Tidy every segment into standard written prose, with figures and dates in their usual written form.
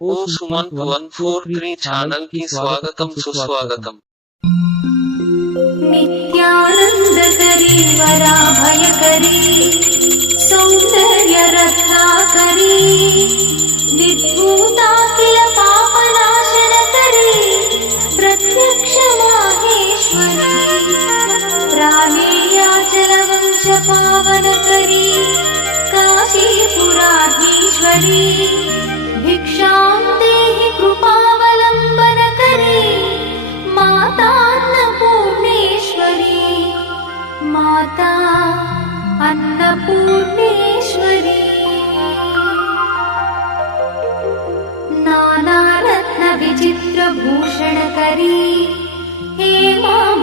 ओ Sumant 143 channel కి స్వాగతం సుస్వాగతం। नित्यानंदकरी वराभयकरी सौंदर्य रत्नाकरी निर्धूताखिल पापनाशनकरी प्रत्यक्ष माहेश्वरी प्राणेयाचल वंश पावनकरी काशीपुराधीश्वरी भिक्षां देहि कृपावलम्बनकरी माता अन्नपूर्णेश्वरी माता अन्नपूर्णेश्वरी नानारत्न विचित्रभूषणकरी हेमाम्बराडम्बरी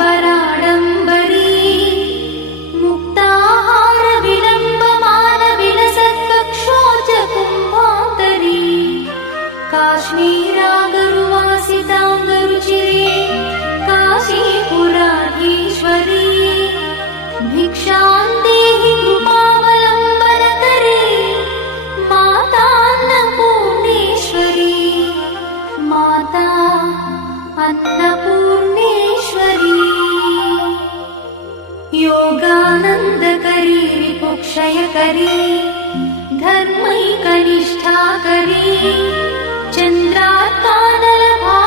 मुक्ताहार विलम्बमान विलसत्कक्षोज कुम्भान्तरी काश्मीरागरुवासिताङ्गरुचिरे काशीपुराधीश्वरी भिक्षां देहि कृपावलम्बनकरी माता अन्नपूर्णेश्वरी माता अन्नपूर्णेश्वरी योगानन्दकरी रिपुक्षयकरी धर्मैकनिष्ठाकरी चन्द्रात्कानलभा